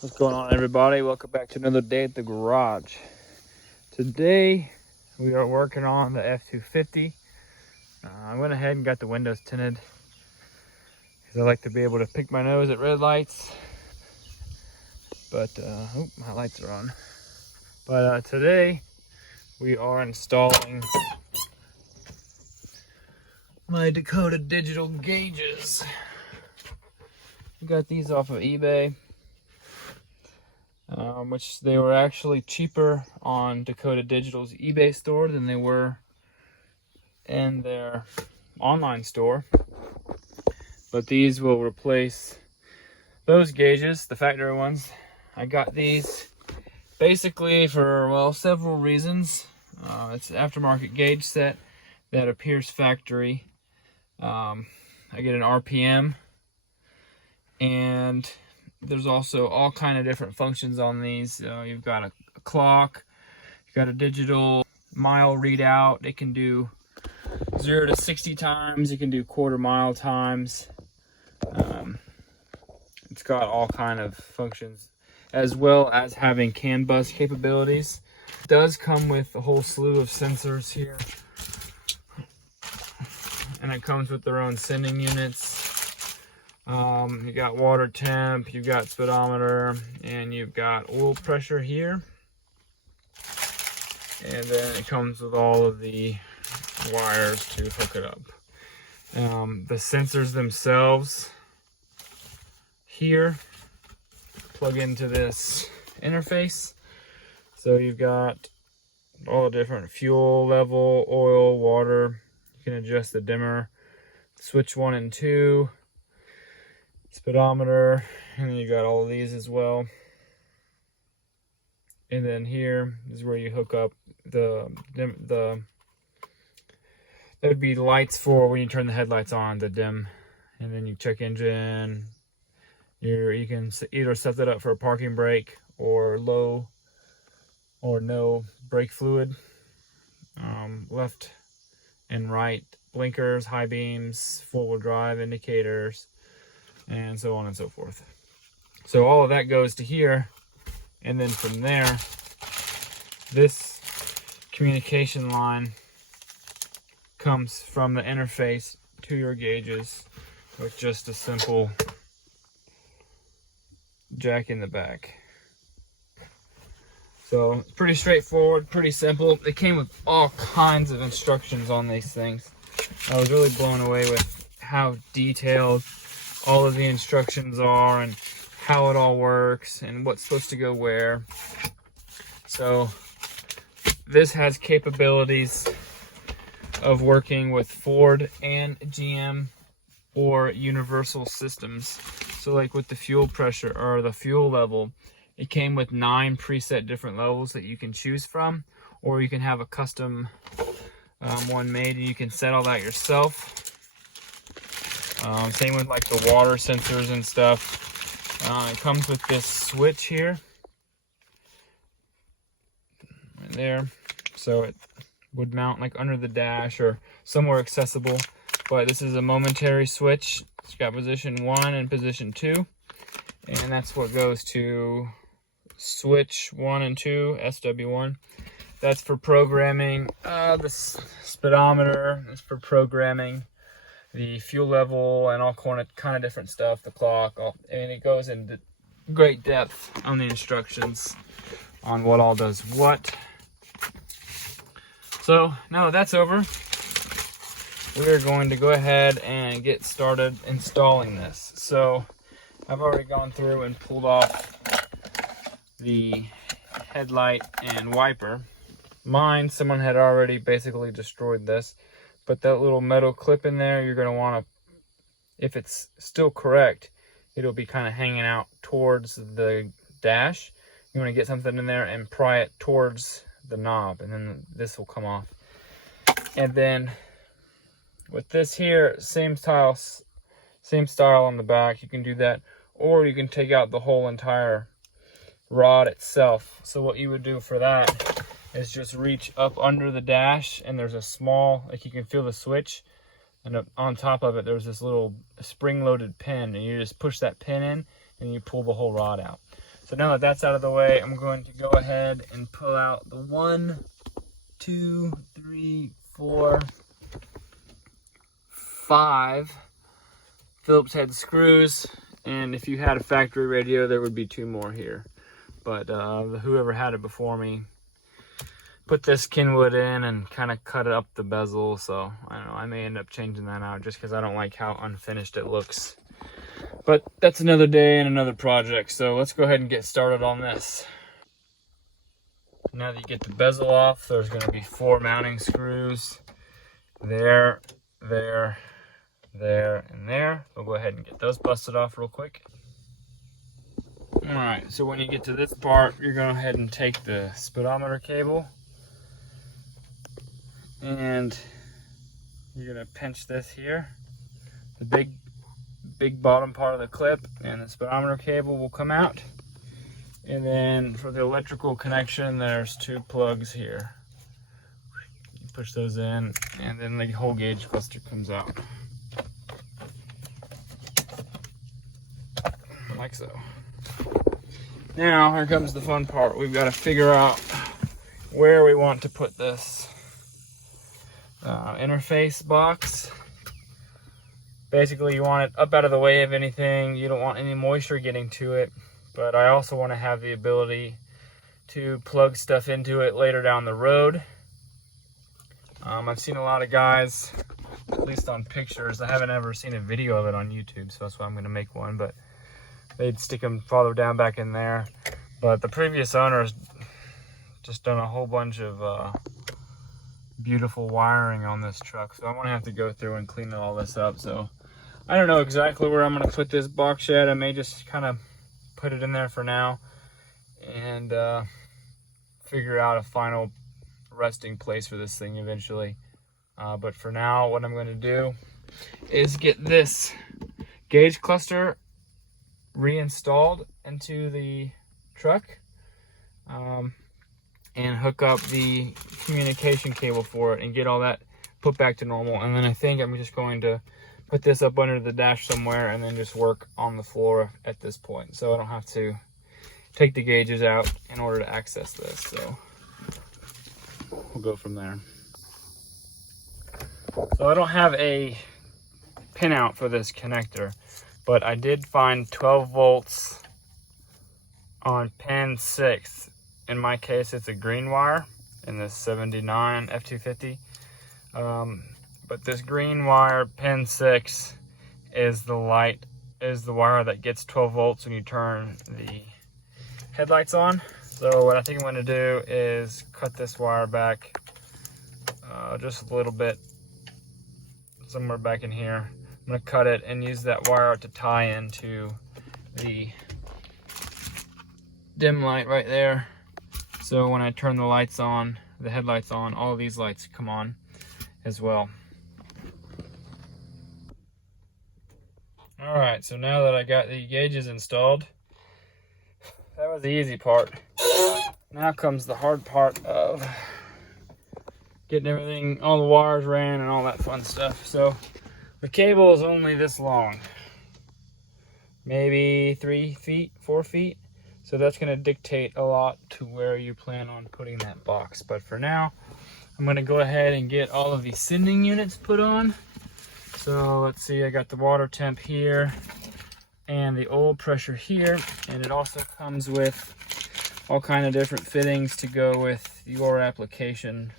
What's going on, everybody? Welcome back to another day at the garage. Today we are working on the F-250. I went ahead and got the windows tinted because I like to be able to pick my nose at red lights. But my lights are on. But today we are installing my Dakota Digital gauges. We got these off of eBay. Which they were actually cheaper on Dakota Digital's eBay store than they were in their online store. But these will replace those gauges, the factory ones. I got these basically for, well, several reasons. It's an aftermarket gauge set that appears factory. I get an RPM, and there's also all kind of different functions on these. You've got a clock, you've got a digital mile readout. It can do 0 to 60 times. You can do quarter mile times. It's got all kind of functions, as well as having CAN bus capabilities. It does come with a whole slew of sensors here, and it comes with their own sending units. You got water temp, you've got speedometer, and you've got oil pressure here. And then it comes with all of the wires to hook it up. The sensors themselves here plug into this interface. So you've got all the different fuel level, oil, water. You can adjust the dimmer, switch 1 and 2. Speedometer, and then you got all of these as well. And then here is where you hook up that would be lights for when you turn the headlights on, the dim. And then you check engine. You can either set that up for a parking brake or low or no brake fluid. Left and right blinkers, high beams, four-wheel drive indicators, and so on and so forth. So all of that goes to here, and then from there, this communication line comes from the interface to your gauges with just a simple jack in the back. So it's pretty straightforward, pretty simple. They came with all kinds of instructions on these things. I was really blown away with how detailed all of the instructions are and how it all works and what's supposed to go where. So this has capabilities of working with Ford and GM or universal systems. So like with the fuel pressure or the fuel level, it came with 9 preset different levels that you can choose from, or you can have a custom one made and you can set all that yourself. Same with like the water sensors and stuff. It comes with this switch here, right there, so it would mount like under the dash or somewhere accessible. But this is a momentary switch. It's got position 1 and position 2, and that's what goes to switch 1 and 2, SW1. That's for programming the speedometer. It's for programming the fuel level and all kind of different stuff, the clock, and it goes into great depth on the instructions on what all does what. So now that that's over, we're going to go ahead and get started installing this. So I've already gone through and pulled off the headlight and wiper. Mine, someone had already basically destroyed this. But that little metal clip in there, you're going to want to, if it's still correct, it'll be kind of hanging out towards the dash. You want to get something in there and pry it towards the knob, and then this will come off. And then with this here, same style on the back, you can do that, or you can take out the whole entire rod itself. So what you would do for that is just reach up under the dash, and there's a small, like you can feel the switch, and on top of it there's this little spring-loaded pin, and you just push that pin in and you pull the whole rod out. So now that that's out of the way, I'm going to go ahead and pull out the 1, 2, 3, 4, 5 Phillips head screws. And if you had a factory radio, there would be 2 more here. But whoever had it before me put this Kenwood in and kind of cut up the bezel. So I don't know, I may end up changing that out just because I don't like how unfinished it looks. But that's another day and another project. So let's go ahead and get started on this. Now that you get the bezel off, there's going to be 4 mounting screws. There, there, there, and there. We'll go ahead and get those busted off real quick. Alright, so when you get to this part, you're going to go ahead and take the speedometer cable. And you're going to pinch this here. The big bottom part of the clip, and the speedometer cable will come out. And then for the electrical connection, there's 2 plugs here. You push those in, and then the whole gauge cluster comes out. Like so. Now, here comes the fun part. We've got to figure out where we want to put this interface box. Basically, you want it up out of the way of anything. You don't want any moisture getting to it. But I also want to have the ability to plug stuff into it later down the road. I've seen a lot of guys, at least on pictures. I haven't ever seen a video of it on YouTube, so that's why I'm going to make one. But they'd stick them farther down back in there. But the previous owners just done a whole bunch of beautiful wiring on this truck. So I'm going to have to go through and clean all this up. So I don't know exactly where I'm going to put this box yet. I may just kind of put it in there for now and figure out a final resting place for this thing eventually. But for now, what I'm going to do is get this gauge cluster reinstalled into the truck and hook up the communication cable for it and get all that put back to normal. And then I think I'm just going to put this up under the dash somewhere and then just work on the floor at this point, so I don't have to take the gauges out in order to access this. So we'll go from there. So I don't have a pinout for this connector, but I did find 12 volts on pin 6. In my case, it's a green wire in this 79 F250. But this green wire, pin 6, is the wire that gets 12 volts when you turn the headlights on. So what I think I'm going to do is cut this wire back just a little bit, somewhere back in here. I'm going to cut it and use that wire to tie into the dim light right there. So when I turn the lights on, the headlights on, all these lights come on as well. Alright, so now that I got the gauges installed, that was the easy part. Now comes the hard part of getting everything, all the wires ran and all that fun stuff. So the cable is only this long, maybe 3 feet, 4 feet. So that's going to dictate a lot to where you plan on putting that box. But for now, I'm going to go ahead and get all of the sending units put on. So let's see, I got the water temp here and the oil pressure here. And it also comes with all kind of different fittings to go with your application.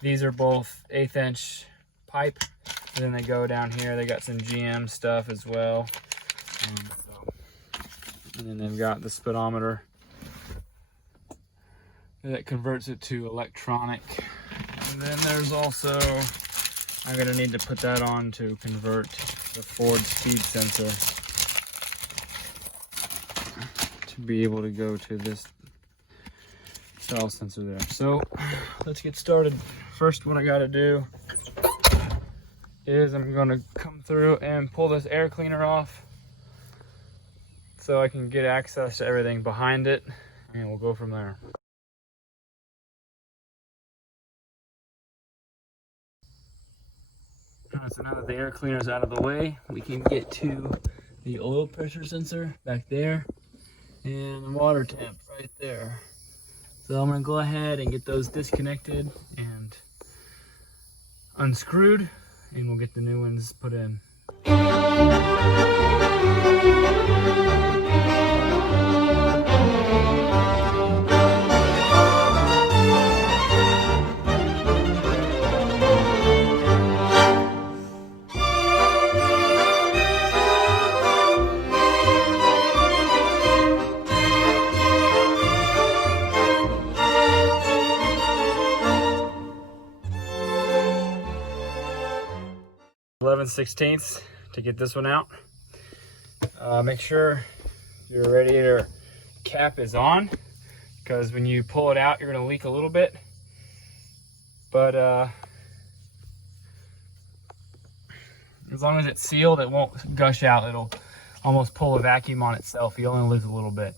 These are both 1/8 inch pipe. And then they go down here. They got some GM stuff as well. And then they've got the speedometer that converts it to electronic. And then there's also, I'm gonna need to put that on to convert the Ford speed sensor to be able to go to this style sensor there. So let's get started. First, what I gotta do is I'm gonna come through and pull this air cleaner off so I can get access to everything behind it, and we'll go from there. Alright, so now that the air cleaner is out of the way, we can get to the oil pressure sensor back there. and the water temp right there. So I'm gonna go ahead and get those disconnected and unscrewed, and we'll get the new ones put in. 11/16 to get this one out. Make sure your radiator cap is on, because when you pull it out, you're going to leak a little bit. But as long as it's sealed, it won't gush out. It'll almost pull a vacuum on itself. You only lose a little bit.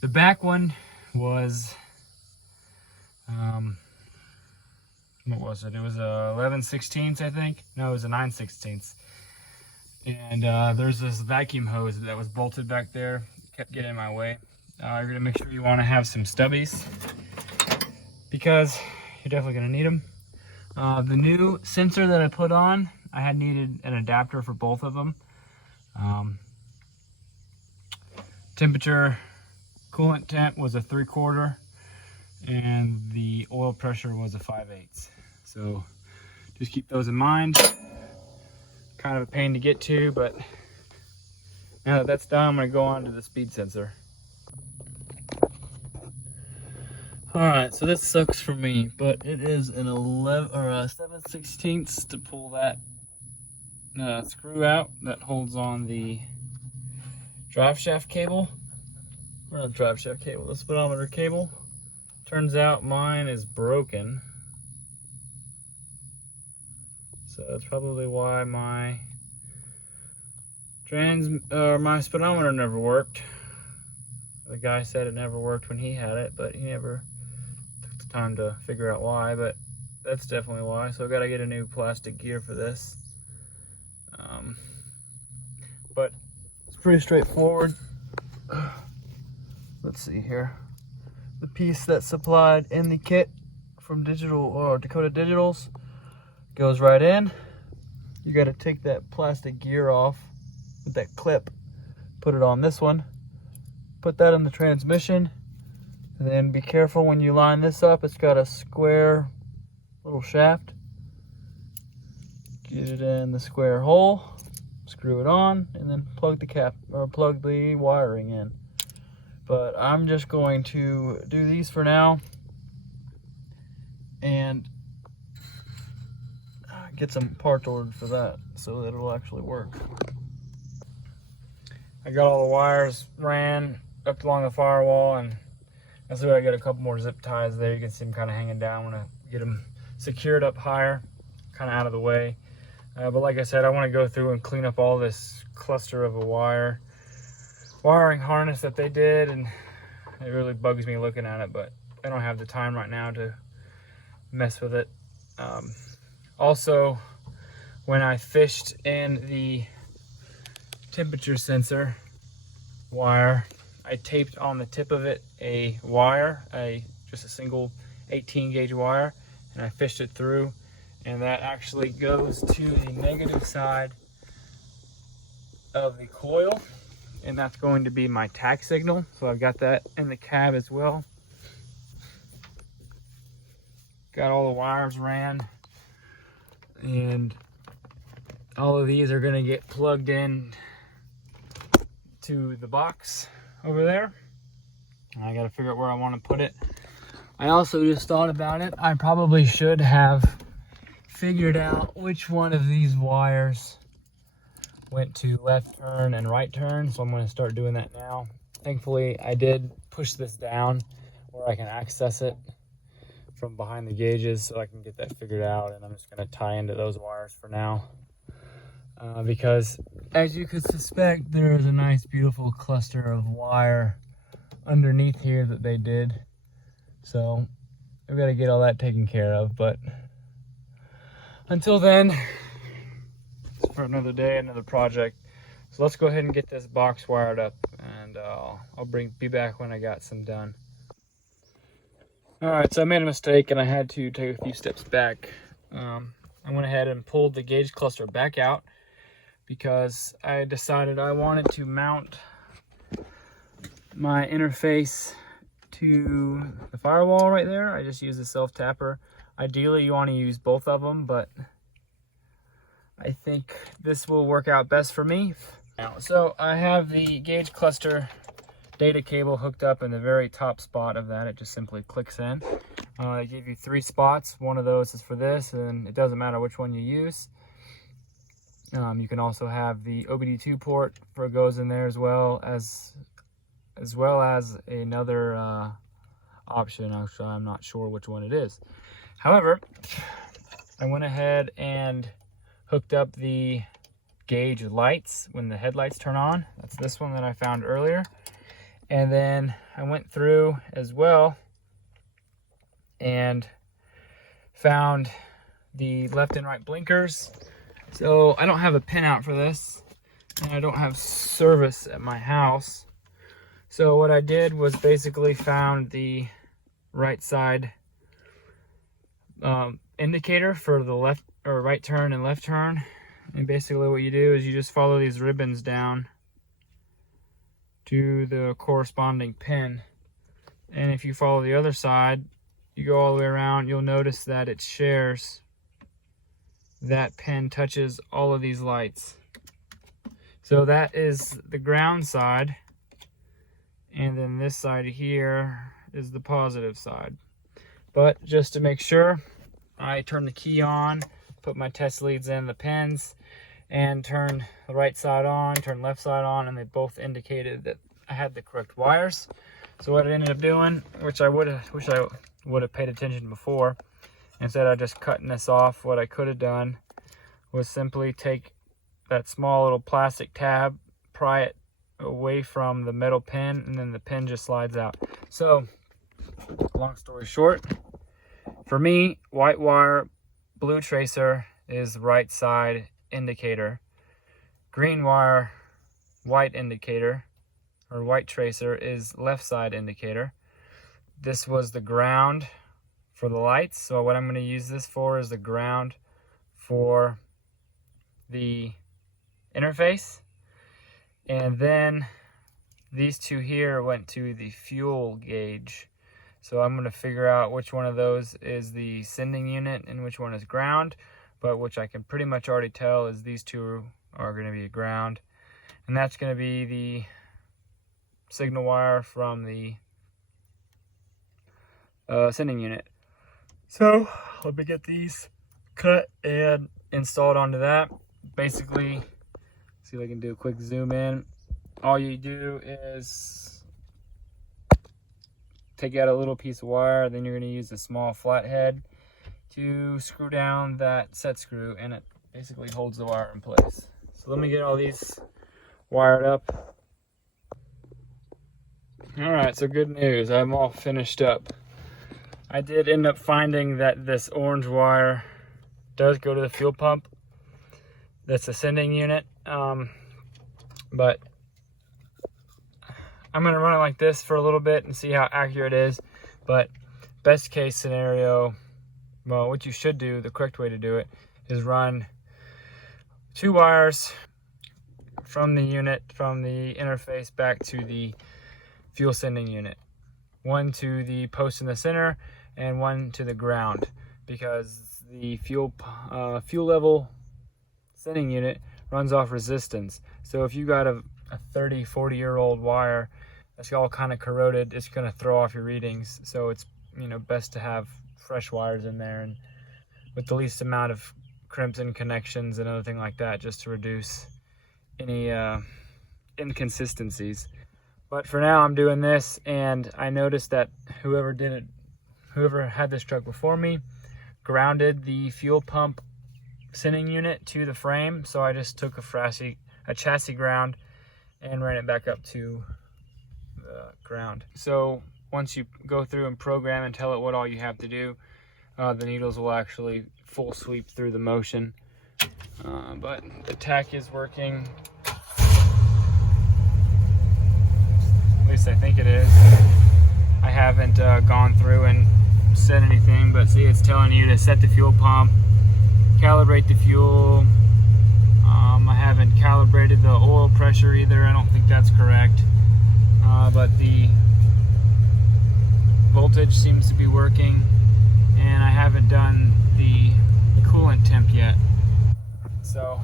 The back one was, what was it? It was a 11/16, I think. No, it was a 9/16. And there's this vacuum hose that was bolted back there, kept getting in my way. You're gonna make sure you want to have some stubbies, because you're definitely gonna need them. The new sensor that I put on, I had needed an adapter for both of them. Temperature, coolant temp was a 3/4, and the oil pressure was a 5/8. So just keep those in mind. Kind of a pain to get to, but now that that's done, I'm going to go on to the speed sensor. Alright, so this sucks for me, but it is an 7/16 to pull that screw out that holds on the drive shaft cable. Or not drive shaft cable, the speedometer cable. Turns out mine is broken. So that's probably why my my speedometer never worked. The guy said it never worked when he had it, but he never took the time to figure out why, but that's definitely why. So I gotta get a new plastic gear for this. But it's pretty straightforward. Let's see here. The piece that's supplied in the kit from Dakota Digital's goes right in. You got to take that plastic gear off with that clip, put it on this one, put that in the transmission, and then be careful when you line this up. It's got a square little shaft. Get it in the square hole, screw it on, and then plug the wiring in. But I'm just going to do these for now and get some parts ordered for that so that it'll actually work. I got all the wires ran up along the firewall, and that's where I got a couple more zip ties there. You can see them kind of hanging down when I get them secured up higher, kind of out of the way. But like I said, I want to go through and clean up all this cluster of a wiring harness that they did, and it really bugs me looking at it, but I don't have the time right now to mess with it. Also, when I fished in the temperature sensor wire, I taped on the tip of it a wire, just a single 18 gauge wire, and I fished it through, and that actually goes to the negative side of the coil, and that's going to be my tach signal. So I've got that in the cab as well. Got all the wires ran, and all of these are going to get plugged in to the box over there. I got to figure out where I want to put it. I also just thought about it. I probably should have figured out which one of these wires went to left turn and right turn, so I'm going to start doing that now. Thankfully, I did push this down where I can access it from behind the gauges, so I can get that figured out, and I'm just going to tie into those wires for now. Because as you could suspect, there is a nice beautiful cluster of wire underneath here that they did. So I've got to get all that taken care of, but until then, it's for another day, another project. So let's go ahead and get this box wired up, and and I'll be back when I got some done. All right, so I made a mistake and I had to take a few steps back. I went ahead and pulled the gauge cluster back out because I decided I wanted to mount my interface to the firewall right there. I just use the self-tapper. Ideally, you want to use both of them, but I think this will work out best for me. So I have the gauge cluster data cable hooked up in the very top spot of that. It just simply clicks in. They give you 3 spots. One of those is for this, and it doesn't matter which one you use. You can also have the OBD2 port for it goes in there as well as another option. Actually, I'm not sure which one it is. However, I went ahead and hooked up the gauge lights when the headlights turn on. That's this one that I found earlier. And then I went through as well and found the left and right blinkers. So I don't have a pinout for this, and I don't have service at my house. So what I did was basically found the right side indicator for the left or right turn and left turn. And basically what you do is you just follow these ribbons down to the corresponding pin. And if you follow the other side, you go all the way around, you'll notice that it shares. That pin touches all of these lights. So that is the ground side. And then this side here is the positive side. But just to make sure, I turn the key on, put my test leads in the pins, and turn the right side on, turn left side on, and they both indicated that I had the correct wires. So what I ended up doing, which I wish I would have paid attention before, instead of just cutting this off, what I could have done was simply take that small little plastic tab, pry it away from the metal pin, and then the pin just slides out. So, long story short, for me, white wire, blue tracer is right side indicator. Green wire, white indicator, or white tracer is left side indicator. This was the ground for the lights. So what I'm going to use this for is the ground for the interface. And then these two here went to the fuel gauge. So I'm going to figure out which one of those is the sending unit and which one is ground. But which I can pretty much already tell is these two are going to be ground. And that's going to be the signal wire from the sending unit. So let me get these cut and installed onto that. Basically, see if I can do a quick zoom in. All you do is take out a little piece of wire, then you're going to use a small flathead to screw down that set screw, and it basically holds the wire in place. So let me get all these wired up. Alright, so good news, I'm all finished up. I did end up finding that this orange wire does go to the fuel pump. That's a sending unit, but I'm going to run it like this for a little bit and see how accurate it is. But best case scenario, well, what you should do, the correct way to do it, is run 2 wires from the unit, from the interface back to the fuel sending unit. One to the post in the center and one to the ground, because the fuel level sending unit runs off resistance. So if you got a 30-40 year old wire that's all kind of corroded, it's going to throw off your readings. So it's, you know, best to have fresh wires in there and with the least amount of crimps and connections and everything like that, just to reduce any inconsistencies. But for now I'm doing this, and I noticed that whoever had this truck before me grounded the fuel pump sending unit to the frame. So I just took a chassis ground and ran it back up to the ground. So once you go through and program and tell it what all you have to do, the needles will actually full sweep through the motion. But the tack is working. least I think it is. I haven't gone through and said anything, but see, it's telling you to set the fuel pump, calibrate the fuel. I haven't calibrated the oil pressure either. I don't think that's correct. But the voltage seems to be working, and I haven't done the coolant temp yet. So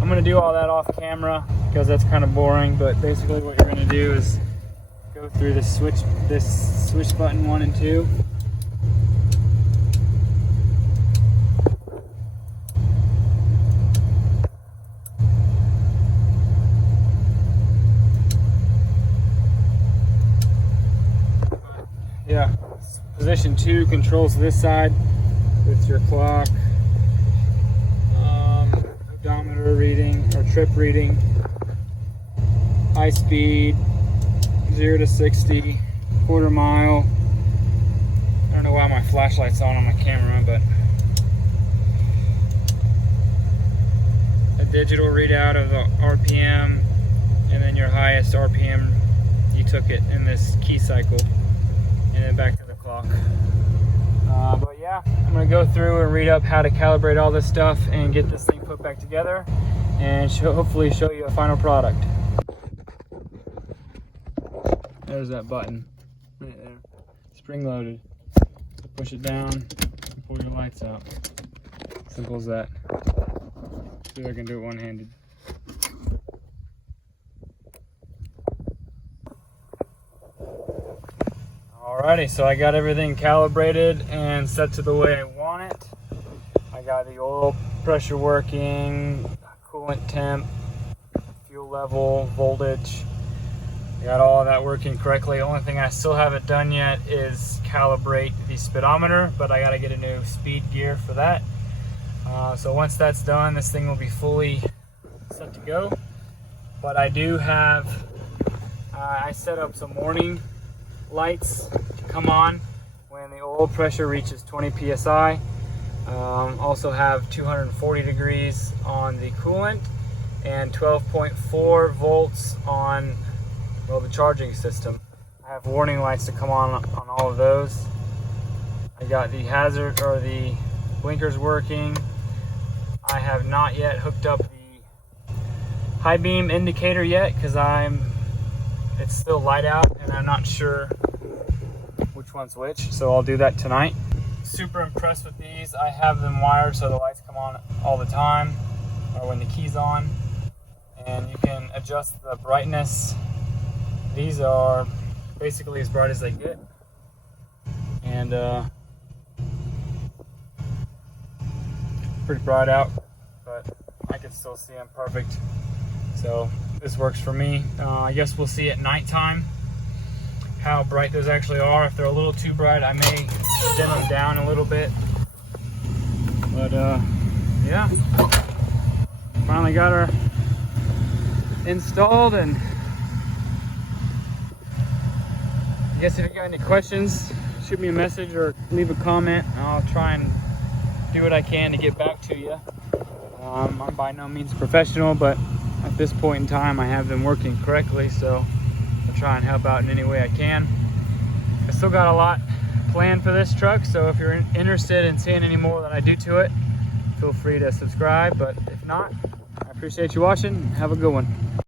I'm gonna do all that off camera because that's kind of boring, but basically what you're gonna do is go through this switch button 1 and 2. Yeah, position 2 controls this side with your clock, odometer reading or trip reading, high speed, 0 to 60, quarter mile. I don't know why my flashlight's on my camera, but a digital readout of the RPM, and then your highest RPM you took it in this key cycle, and then back to the clock. But yeah, I'm gonna go through and read up how to calibrate all this stuff and get this thing put back together, and hopefully show you a final product. There's that button right there, spring loaded. So push it down and pull your lights out. Simple as that. See if I can do it one-handed. Alrighty, so I got everything calibrated and set to the way I want it. I got the oil pressure working, coolant temp, fuel level, voltage. I got all of that working correctly. The only thing I still haven't done yet is calibrate the speedometer, but I gotta get a new speed gear for that. So once that's done, this thing will be fully set to go. But I do have, I set up some warning lights to come on when the oil pressure reaches 20 psi. Also have 240 degrees on the coolant and 12.4 volts on, well, the charging system. I have warning lights to come on all of those. I got the hazard or the blinkers working. I have not yet hooked up the high beam indicator yet because it's still light out and I'm not sure which one's which, so I'll do that tonight. Super impressed with these. I have them wired so the lights come on all the time, or when the key's on, and you can adjust the brightness. These are basically as bright as they get, and pretty bright out, but I can still see them perfect. So this works for me. I guess we'll see at nighttime how bright those actually are. If they're a little too bright, I may dim them down a little bit. But yeah, finally got her installed, and I guess if you got any questions, shoot me a message or leave a comment. I'll try and do what I can to get back to you. I'm by no means professional, but at this point in time I have them working correctly, so I'll try and help out in any way I can. I still got a lot planned for this truck, so if you're interested in seeing any more that I do to it, feel free to subscribe. But if not, I appreciate you watching. Have a good one.